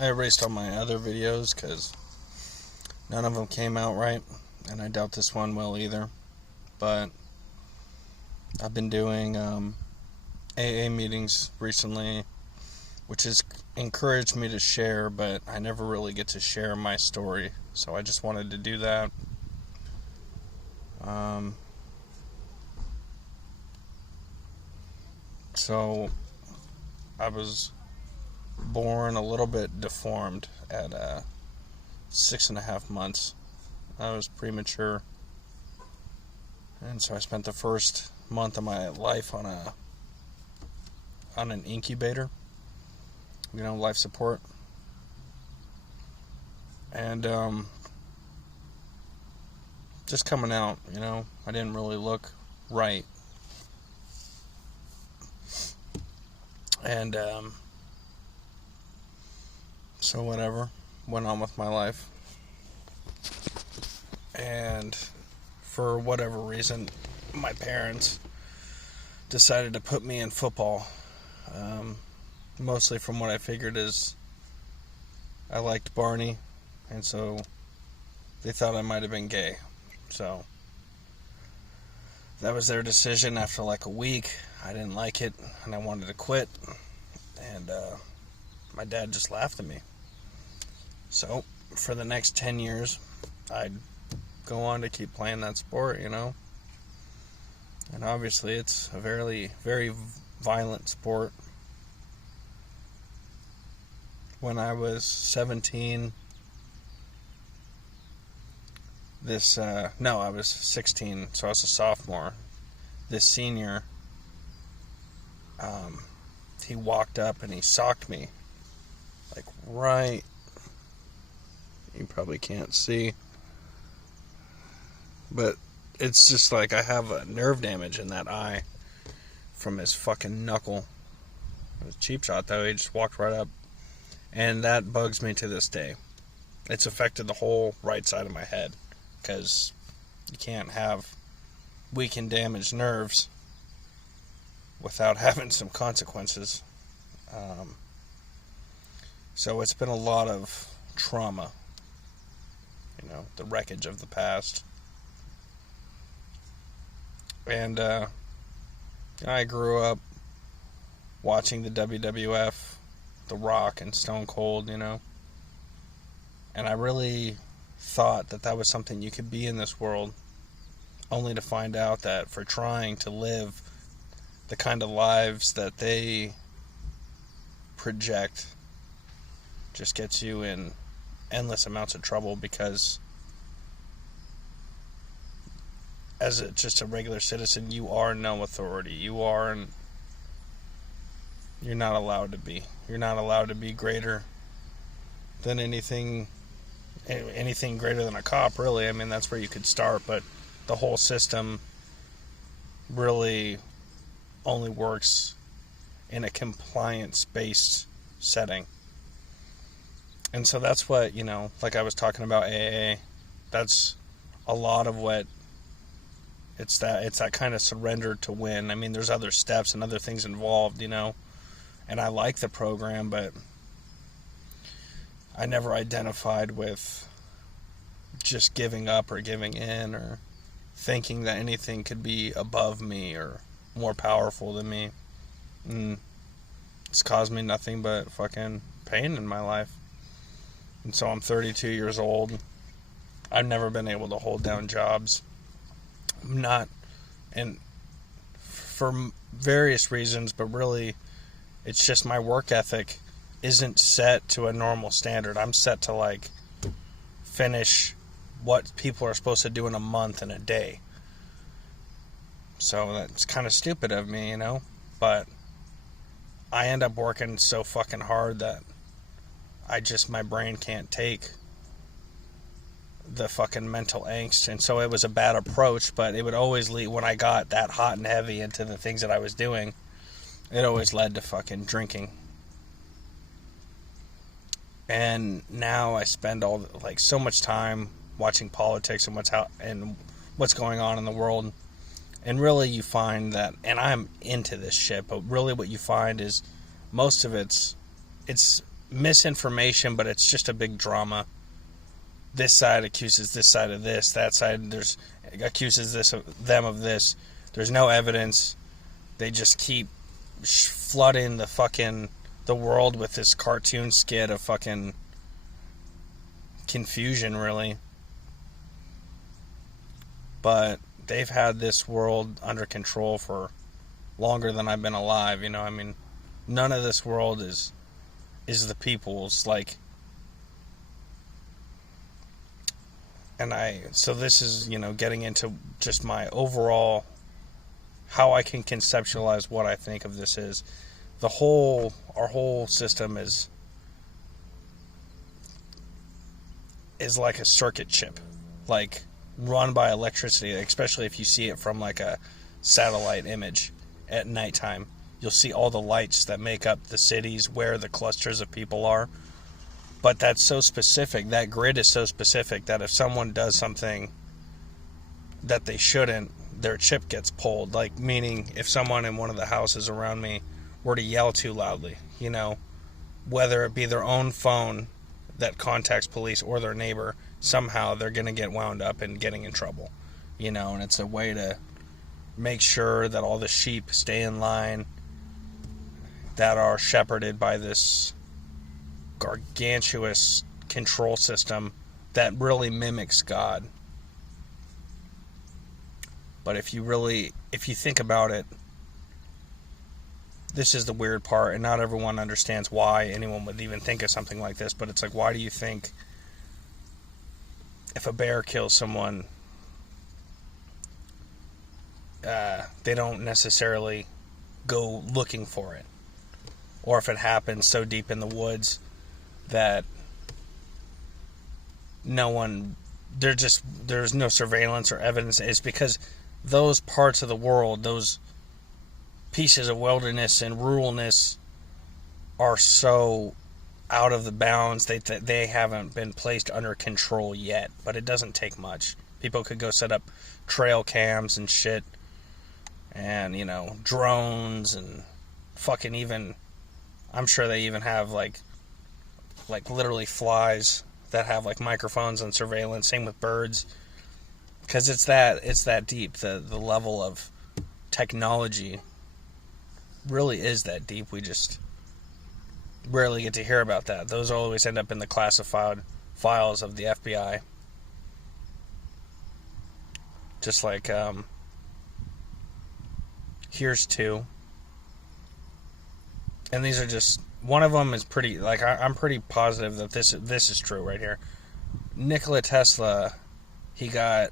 I erased all my other videos because none of them came out right, and I doubt this one will either. But I've been doing AA meetings recently, which has encouraged me to share, but I never really get to share my story, so I just wanted to do that. So I was born a little bit deformed at 6.5 months. I was premature, and so I spent the first month of my life on an incubator, life support, and just coming out, I didn't really look right, and so whatever, went on with my life, and for whatever reason, my parents decided to put me in football, mostly from what I figured is I liked Barney, and so they thought I might have been gay. So that was their decision. After like a week, I didn't like it, and I wanted to quit, and my dad just laughed at me. So for the next 10 years, I'd go on to keep playing that sport, and obviously it's a very, very violent sport. When I was 17, I was 16, so I was a sophomore. This senior, he walked up and he socked me, like right, you probably can't see, but it's just like I have a nerve damage in that eye from his fucking knuckle. It was a cheap shot though, he just walked right up, and that bugs me to this day. It's affected the whole right side of my head, because you can't have weak and damaged nerves without having some consequences. So it's been a lot of trauma, the wreckage of the past. And I grew up watching the WWF, The Rock and Stone Cold, and I really thought that was something you could be in this world, only to find out that for trying to live the kind of lives that they project just gets you in endless amounts of trouble, because as just a regular citizen, you are no authority. You're not allowed to be. You're not allowed to be greater than anything greater than a cop, really. I mean, that's where you could start, but the whole system really only works in a compliance-based setting. And so that's what, like I was talking about AA, that's a lot of what it's that kind of surrender to win. I mean, there's other steps and other things involved, and I like the program, but I never identified with just giving up or giving in or thinking that anything could be above me or more powerful than me. It's caused me nothing but fucking pain in my life. And so I'm 32 years old. I've never been able to hold down jobs. And for various reasons, but really it's just my work ethic isn't set to a normal standard. I'm set to finish what people are supposed to do in a month in a day. So that's kind of stupid of me, but I end up working so fucking hard that my brain can't take the fucking mental angst. And so it was a bad approach, but it would always lead, when I got that hot and heavy into the things that I was doing, it always led to fucking drinking. And now I spend so much time watching politics and what's going on in the world. And really you find that, and I'm into this shit, but really what you find is most of it's misinformation, but it's just a big drama. This side accuses this side of this, that side accuses them of this. There's no evidence. They just keep flooding the world with this cartoon skit of fucking confusion, really. But they've had this world under control for longer than I've been alive, you know. I mean, none of this world is the people's, like. And so this is, you know, getting into just my overall, how I can conceptualize what I think of this is. Our whole system is like a circuit chip, like run by electricity, especially if you see it from like a satellite image at nighttime. You'll see all the lights that make up the cities where the clusters of people are. But that's so specific, that grid is so specific that if someone does something that they shouldn't, their chip gets pulled. Like, meaning if someone in one of the houses around me were to yell too loudly, you know, whether it be their own phone that contacts police or their neighbor, somehow they're going to get wound up and getting in trouble, you know. And it's a way to make sure that all the sheep stay in line that are shepherded by this gargantuous control system that really mimics God. But if you think about it, this is the weird part, and not everyone understands why anyone would even think of something like this, but it's like, why do you think if a bear kills someone, they don't necessarily go looking for it? Or if it happens so deep in the woods that there's no surveillance or evidence, it's because those parts of the world, those pieces of wilderness and ruralness are so out of the bounds, they haven't been placed under control yet. But it doesn't take much. People could go set up trail cams and shit, and, you know, drones, and fucking even, I'm sure they even have like literally flies that have like microphones and surveillance. Same with birds, because it's that deep. The level of technology really is that deep. We just rarely get to hear about that. Those always end up in the classified files of the FBI. Just like here's two, and these are just, one of them is pretty, like, I'm pretty positive that this is true right here. Nikola Tesla, he got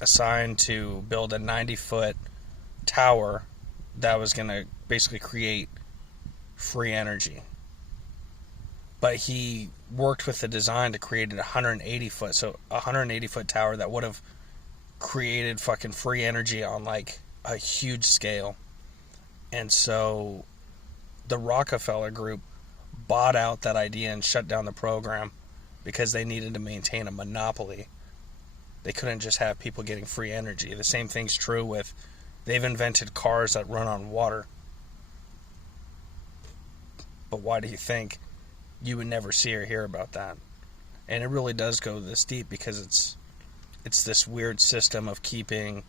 assigned to build a 90-foot tower that was going to basically create free energy. But he worked with the design to create a 180-foot, so a 180-foot tower that would have created fucking free energy on like a huge scale. And so the Rockefeller Group bought out that idea and shut down the program because they needed to maintain a monopoly. They couldn't just have people getting free energy. The same thing's true with, they've invented cars that run on water. But why do you think you would never see or hear about that? And it really does go this deep because it's this weird system of keeping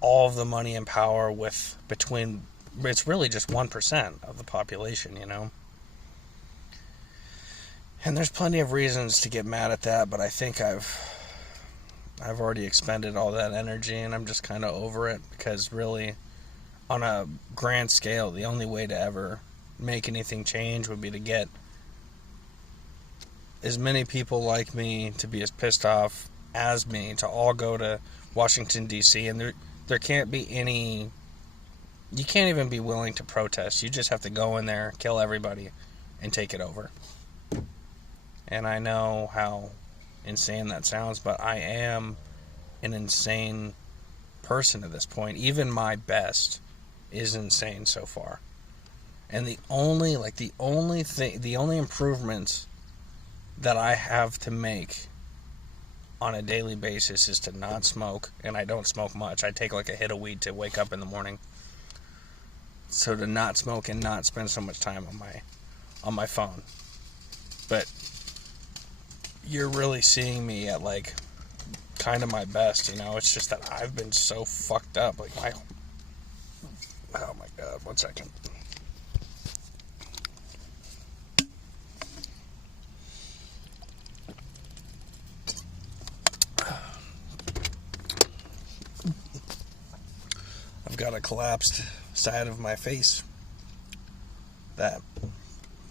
all of the money and power between, it's really just 1% of the population, you know? And there's plenty of reasons to get mad at that, but I think I've already expended all that energy, and I'm just kind of over it, because really, on a grand scale, the only way to ever make anything change would be to get as many people like me to be as pissed off as me, to all go to Washington, D.C., and there can't be any, you can't even be willing to protest. You just have to go in there, kill everybody, and take it over. And I know how insane that sounds, but I am an insane person at this point. Even my best is insane so far. And the only improvements that I have to make on a daily basis is to not smoke, and I don't smoke much. I take like a hit of weed to wake up in the morning. so to not smoke and not spend so much time on my phone. But you're really seeing me at like kind of my best, you know. It's just that I've been so fucked up. Like oh my god, 1 second. I've got a collapsed side of my face that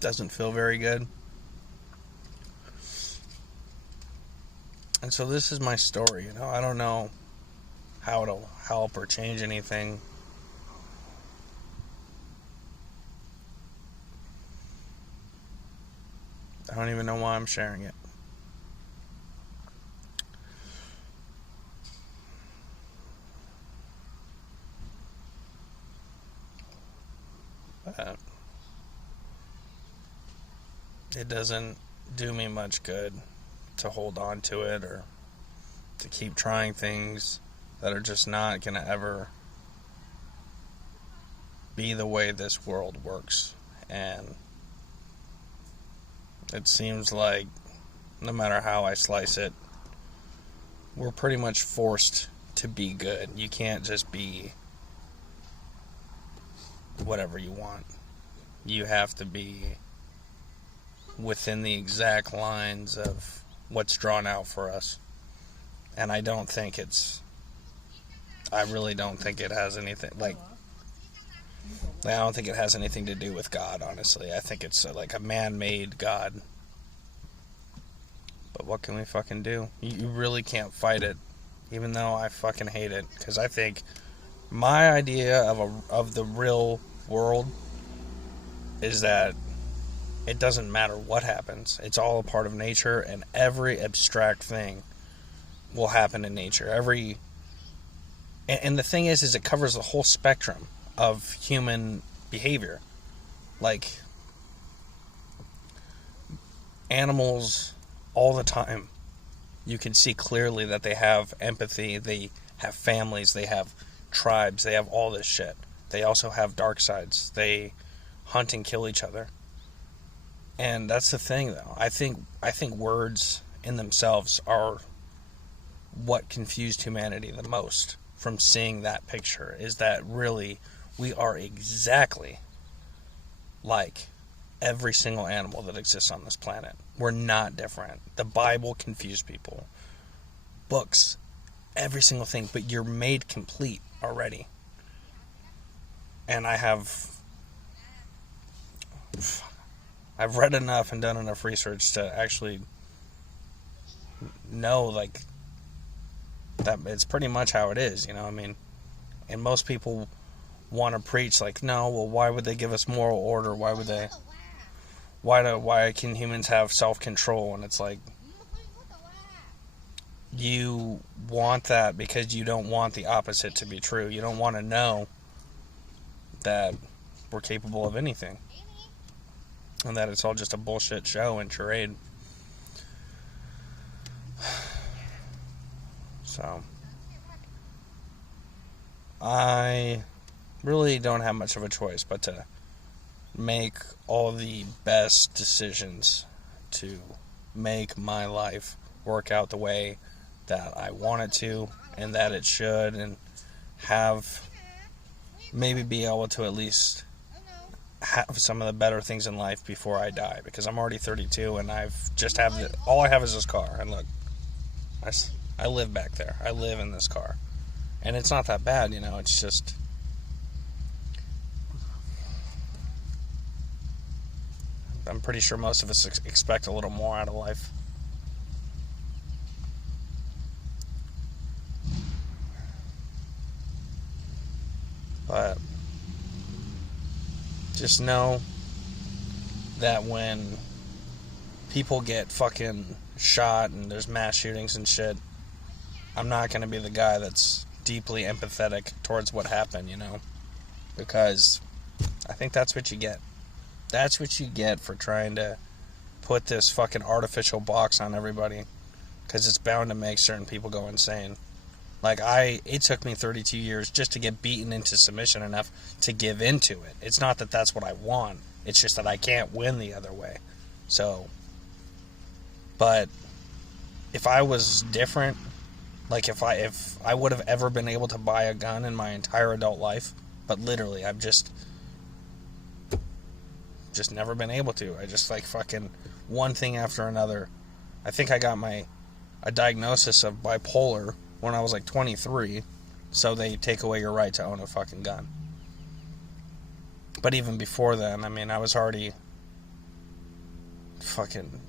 doesn't feel very good. And so this is my story, you know. I don't know how it'll help or change anything. I don't even know why I'm sharing it. But it doesn't do me much good to hold on to it or to keep trying things that are just not going to ever be the way this world works. And it seems like no matter how I slice it, we're pretty much forced to be good. You can't just be whatever you want. You have to be within the exact lines of what's drawn out for us. And I really don't think it has anything, I don't think it has anything to do with God, honestly. I think it's like a man-made God. But what can we fucking do? You really can't fight it, even though I fucking hate it. Because I think my idea of the real world is that it doesn't matter what happens. It's all a part of nature, and every abstract thing will happen in nature. And the thing is it covers the whole spectrum of human behavior. Like, animals, all the time, you can see clearly that they have empathy, they have families, they have tribes, they have all this shit. They also have dark sides. They hunt and kill each other. And that's the thing, though. I think words in themselves are what confused humanity the most from seeing that picture, is that really we are exactly like every single animal that exists on this planet. We're not different. The Bible confused people. Books, every single thing, but you're made complete already. And I've read enough and done enough research to actually know, like, that it's pretty much how it is, you know. I mean, and most people want to preach like, no, well, why would they give us moral order? Why can humans have self-control? And it's like, you want that because you don't want the opposite to be true. You don't want to know that we're capable of anything, and that it's all just a bullshit show and charade. So I really don't have much of a choice but to make all the best decisions to make my life work out the way that I want it to and that it should, and maybe be able to at least have some of the better things in life before I die, because I'm already 32 and all I have is this car. And look, I live back there. I live in this car, and it's not that bad, you know. It's just, I'm pretty sure most of us expect a little more out of life. But just know that when people get fucking shot and there's mass shootings and shit, I'm not going to be the guy that's deeply empathetic towards what happened, you know? Because I think that's what you get. That's what you get for trying to put this fucking artificial box on everybody. Because it's bound to make certain people go insane. Like, it took me 32 years just to get beaten into submission enough to give into it. It's not that that's what I want. It's just that I can't win the other way. So, but if I was different, like if I would have ever been able to buy a gun in my entire adult life, but literally I've just never been able to. I just like fucking one thing after another. I think I got a diagnosis of bipolar when I was like 23, so they take away your right to own a fucking gun. But even before then, I mean, I was already fucking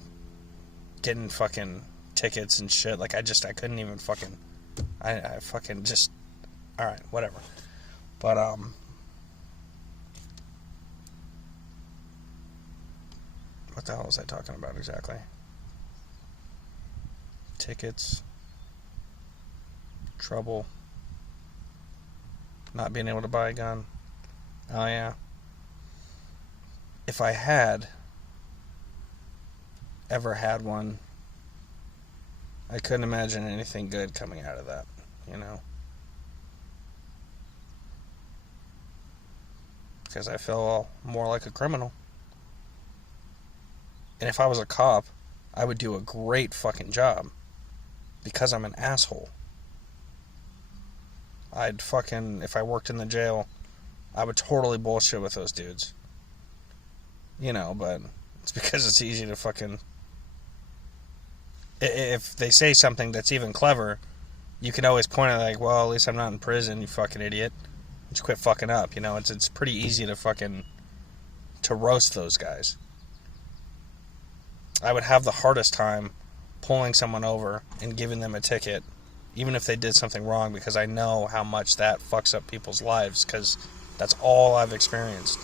getting fucking tickets and shit. Like, I couldn't even fucking, I fucking just, alright, whatever. But, what the hell was I talking about exactly? Tickets, trouble, not being able to buy a gun. Oh yeah. If I had ever had one, I couldn't imagine anything good coming out of that, you know? Because I feel more like a criminal. And if I was a cop, I would do a great fucking job. Because I'm an asshole. If I worked in the jail, I would totally bullshit with those dudes. You know, but it's because it's easy to fucking... If they say something that's even clever, you can always point at like, well, at least I'm not in prison, you fucking idiot. Just quit fucking up, you know? It's pretty easy to roast those guys. I would have the hardest time pulling someone over and giving them a ticket, even if they did something wrong, because I know how much that fucks up people's lives, because that's all I've experienced.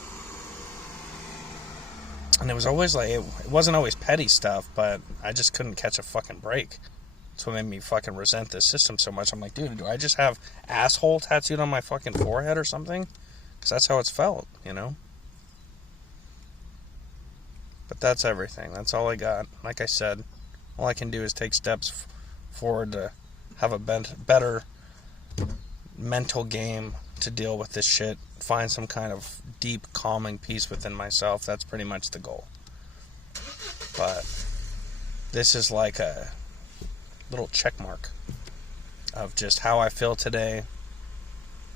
And it was always like, it wasn't always petty stuff, but I just couldn't catch a fucking break. That's what made me fucking resent this system so much. I'm like, dude, do I just have asshole tattooed on my fucking forehead or something? Because that's how it's felt, you know? But that's everything. That's all I got. Like I said, all I can do is take steps forward to have a better mental game to deal with this shit. Find some kind of deep, calming peace within myself. That's pretty much the goal. But this is like a little check mark of just how I feel today,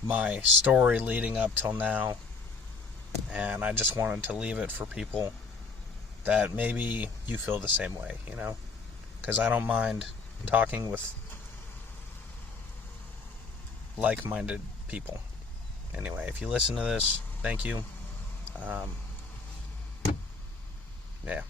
my story leading up till now, and I just wanted to leave it for people that maybe you feel the same way, you know? Because I don't mind talking with like-minded people. Anyway, if you listen to this, thank you. Yeah.